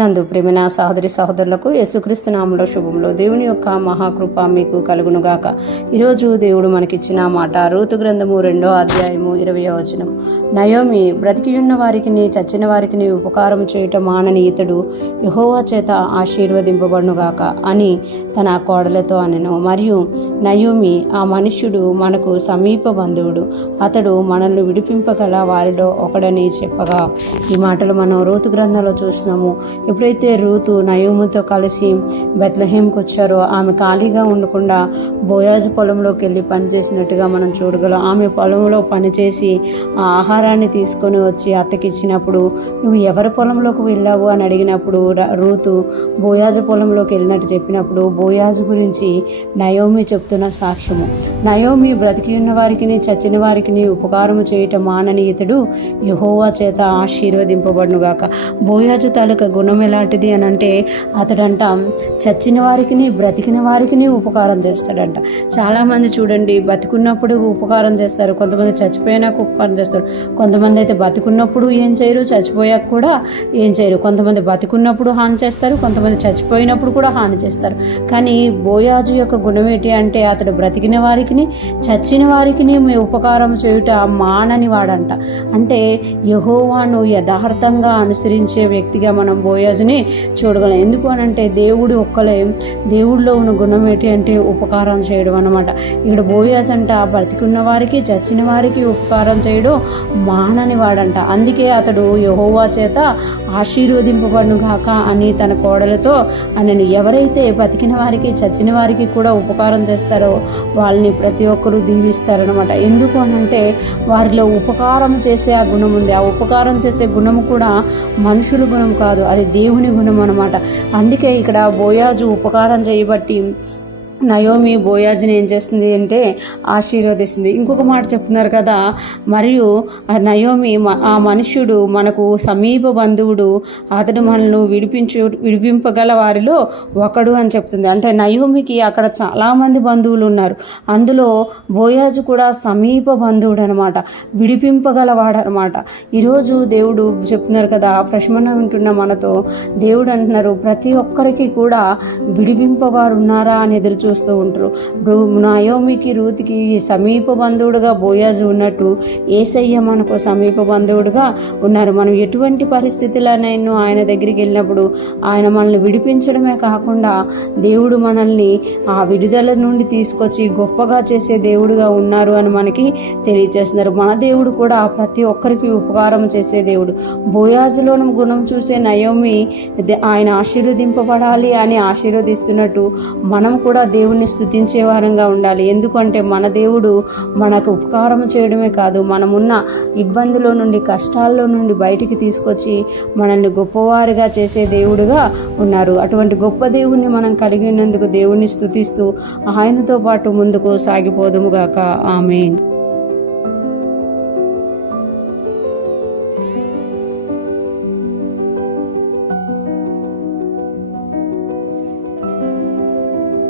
నందు ప్రేమైన సహోదరి సహోదరులకు యేసుక్రీస్తు నామములో శుభములు. దేవుని యొక్క మహాకృప మీకు కలుగునుగాక. ఈరోజు దేవుడు మనకిచ్చిన మాట రూతు గ్రంథము 2వ అధ్యాయము 20వ వచనం. నయోమి బ్రతికియున్న వారికిని చచ్చిన వారికిని ఉపకారం చేయటం మానని ఇతడు యెహోవా చేత ఆశీర్వదింపబడునుగాక అని తన కోడలతో అనెను. మరియు నయోమి ఆ మనుష్యుడు మనకు సమీప బంధువుడు, అతడు మనల్ని విడిపింపగల వారిలో ఒకడని చెప్పగా, ఈ మాటలు మనం రూతు గ్రంథంలో చూస్తున్నాము. ఎప్పుడైతే రూతు నయోమితో కలిసి బెత్లెహేంకి వచ్చారో ఆమె ఖాళీగా ఉండకుండా బోయాజు పొలంలోకి వెళ్ళి పనిచేసినట్టుగా మనం చూడగలం. ఆమె పొలంలో పనిచేసి ఆ ఆహారాన్ని తీసుకొని వచ్చి అత్తకిచ్చినప్పుడు, నువ్వు ఎవరి పొలంలోకి వెళ్ళావు అని అడిగినప్పుడు రూతు బోయాజు పొలంలోకి వెళ్ళినట్టు చెప్పినప్పుడు బోయాజు గురించి నయోమి చెప్తున్న సాక్ష్యము. నయోమి బ్రతికి ఉన్న వారికి చచ్చిన వారికి ఉపకారం చేయటం మానని ఇతడు యెహోవా చేత ఆశీర్వదింపబడునుగాక. బోయాజు తాలూకా గుణం ఎలాంటిది అని అంటే, అతడంట చచ్చిన వారికి బ్రతికిన వారికి ఉపకారం చేస్తాడంట. చాలామంది చూడండి, బతికున్నప్పుడు ఉపకారం చేస్తారు, కొంతమంది చచ్చిపోయినాక ఉపకారం చేస్తారు. కొంతమంది అయితే బతికున్నప్పుడు ఏం చేయరు, చచ్చిపోయాక కూడా ఏం చేయరు. కొంతమంది బతికున్నప్పుడు హాని చేస్తారు, కొంతమంది చచ్చిపోయినప్పుడు కూడా హాని చేస్తారు. కానీ బోయాజు యొక్క గుణం ఏంటి అంటే, అతడు బ్రతికిన వారికి చచ్చిన వారికి ఉపకారం చేయుట మానని వాడంట. అంటే యెహోవాను యథార్థంగా అనుసరించే వ్యక్తిగా మనం బోయాజుని చూడగలం. ఎందుకు అని అంటే, దేవుడు ఒక్కలే, దేవుడిలో ఉన్న గుణం ఏంటి అంటే ఉపకారం చేయడం అన్నమాట. ఇక్కడ బోయాజు అంట బ్రతికున్న వారికి చచ్చిన వారికి ఉపకారం చేయడం మానని వాడంట. అందుకే అతడు యెహోవా చేత ఆశీర్వదింపబడును గాక అని తన కోడలతో అనని. ఎవరైతే బతికిన వారికి చచ్చిన వారికి కూడా ఉపకారం చేస్తారో వాళ్ళని ప్రతి ఒక్కరూ దీవిస్తారనమాట. ఎందుకు అనంటే, వారిలో ఉపకారం చేసే ఆ గుణం ఉంది. ఆ ఉపకారం చేసే గుణము కూడా మనుషుల గుణం కాదు, అది దేవుని గుణం అన్నమాట. అందుకే ఇక్కడ బోయాజు ఉపకారం చేయబట్టి నయోమి బోయాజుని ఏం చేస్తుంది అంటే ఆశీర్వదిస్తుంది. ఇంకొక మాట చెప్తున్నారు కదా, మరియు నయోమి ఆ మనుష్యుడు మనకు సమీప బంధువుడు, అతడు మనల్ని విడిపింపగల వారిలో ఒకడు అని చెప్తుంది. అంటే నయోమికి అక్కడ చాలామంది బంధువులు ఉన్నారు, అందులో బోయాజు కూడా సమీప బంధువుడు అనమాట, విడిపింపగలవాడు అనమాట. ఈరోజు దేవుడు చెప్తున్నారు కదా, ఫ్రెష్మన్ వింటున్న మనతో దేవుడు అంటున్నారు, ప్రతి ఒక్కరికి కూడా విడిపింపవారు ఉన్నారా అని ఎదురు చూస్తూ ఉంటారు. నయోమికి రూతుకి సమీప బంధువుడుగా బోయాజు ఉన్నట్టు యేసయ్య మనకు సమీప బంధువుడుగా ఉన్నారు. మనం ఎటువంటి పరిస్థితులనైనా ఆయన దగ్గరికి వెళ్ళినప్పుడు ఆయన మనల్ని విడిపించడమే కాకుండా దేవుడు మనల్ని ఆ విడుదల నుండి తీసుకొచ్చి గొప్పగా చేసే దేవుడుగా ఉన్నారు అని మనకి తెలియజేస్తున్నారు. మన దేవుడు కూడా ప్రతి ఒక్కరికి ఉపకారం చేసే దేవుడు. బోయాజులోని గుణం చూసే నయోమి ఆయన ఆశీర్వదింపబడాలి అని ఆశీర్వదిస్తున్నట్టు మనం కూడా దేవుణ్ణి స్తుతించే వారంగా ఉండాలి. ఎందుకంటే మన దేవుడు మనకు ఉపకారం చేయడమే కాదు, మనమున్న ఇబ్బందుల నుండి కష్టాల్లో నుండి బయటికి తీసుకొచ్చి మనల్ని గొప్పవారుగా చేసే దేవుడుగా ఉన్నారు. అటువంటి గొప్ప దేవుణ్ణి మనం కలిగి ఉన్నందుకు దేవుణ్ణి స్తుతిస్తూ ఆయనతో పాటు ముందుకు సాగిపోదుముగాక. ఆమేన్.